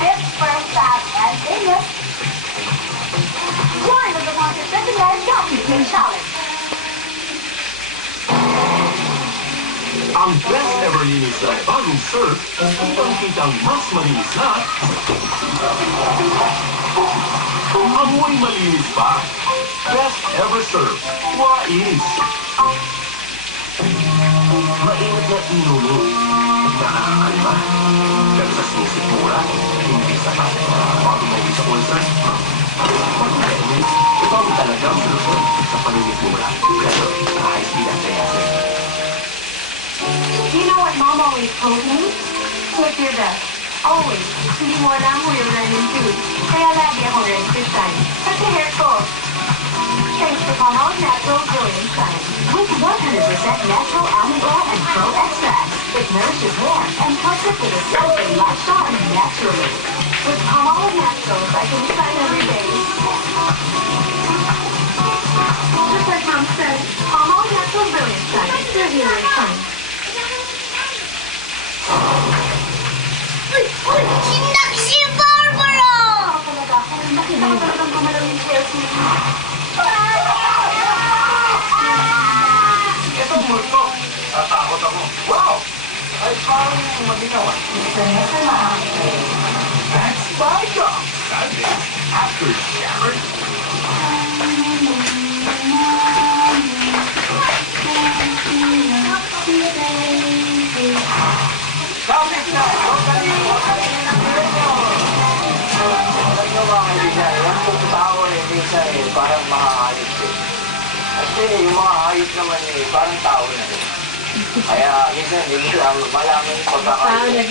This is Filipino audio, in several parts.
fifth, first stop, and finish. One of the contestants has gotten the challenge. Ang best ever linis ng bagong surf, kitang-kitang mas malinis na. Amoy malinis pa. Best ever surf, Wais. Mainit na inulog. Nakakalma. Pero sa sinisip mura, hindi sapat. Bago mawis sa ulcers, pag-mainit, ito ang talagang solusyon sa paninit mura. Pero high-speed at tayasin. You know what Mom always told me? Look your best. Always. Hindi mo alam who you're running to. Kaya lagi akong ready to shine. At sa hair ko. Thanks to Palmolive Natural Brilliant Shine. With 100% natural almond oil and pearl extract, it nourishes hair and cuts it with a silky lifestyle naturally. With Palmolive Naturals, I can shine every day. Just like Mom said, Palmolive Natural Brilliant Shine. Your hair is shine. Uy! Hindak si Barbara! Nakita ko talagang gumalaw yung Chelsea. Ito multo. Tatakot ako. Wow! Ay, parang maginawa. That's Baja! Sunday, after Sharon. Kapit na! Alam nyo mga kaibigan, yung pagkatao minsan parang makakayos eh. Actually, yung mga hayop naman parang tao na rin. Kaya minsan hindi ko malaman yung pagkakayos.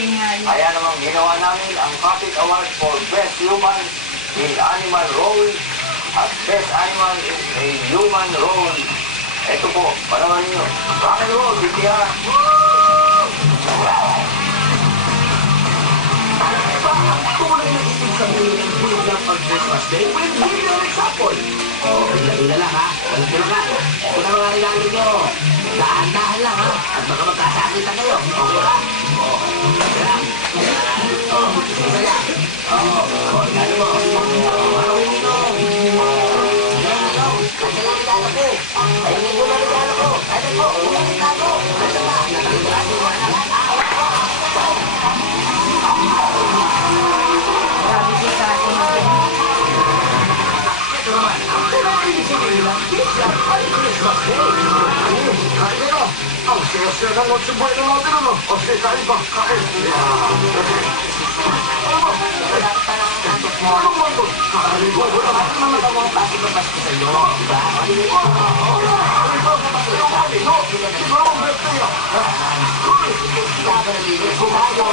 Kaya naman ginawa namin ang Kapit Award for Best Human in Animal Role at Best Animal in a Human Role. Ito po, panoorin nyo. Rock and roll, BTR! Tunay na ibig sabihin ng bulog ng pag-Christmas Day with video an example. Hila-hila lang ha. Walang tulakan. Kung na mga regalo nyo, dahan-dahan lang ha. At baka magkasakitan kayo. Okay ba? Kaya. Isa yan. Regalo mo. Marawin nyo. Kasi lang regalo ko. Ayun yung na regalo ko. Ano po? Yung regalo. Ano ba? Natanggalan mo na lang. Grabe siya sa akin. Ito naman, ang ibig sabihin ng Christmas ay Christmas Day. Kain kayo. Ang saya-saya ng magsubuhay ng natin ano. O sige, kain ba? Kain. Ano ba? Ano ba ito? Kain ko. Wala ba? Ano naman mo ang pati-papasko sa iyo? Diba? Siguro ang birthday ah. Kaya ba nalilip? Kung ayaw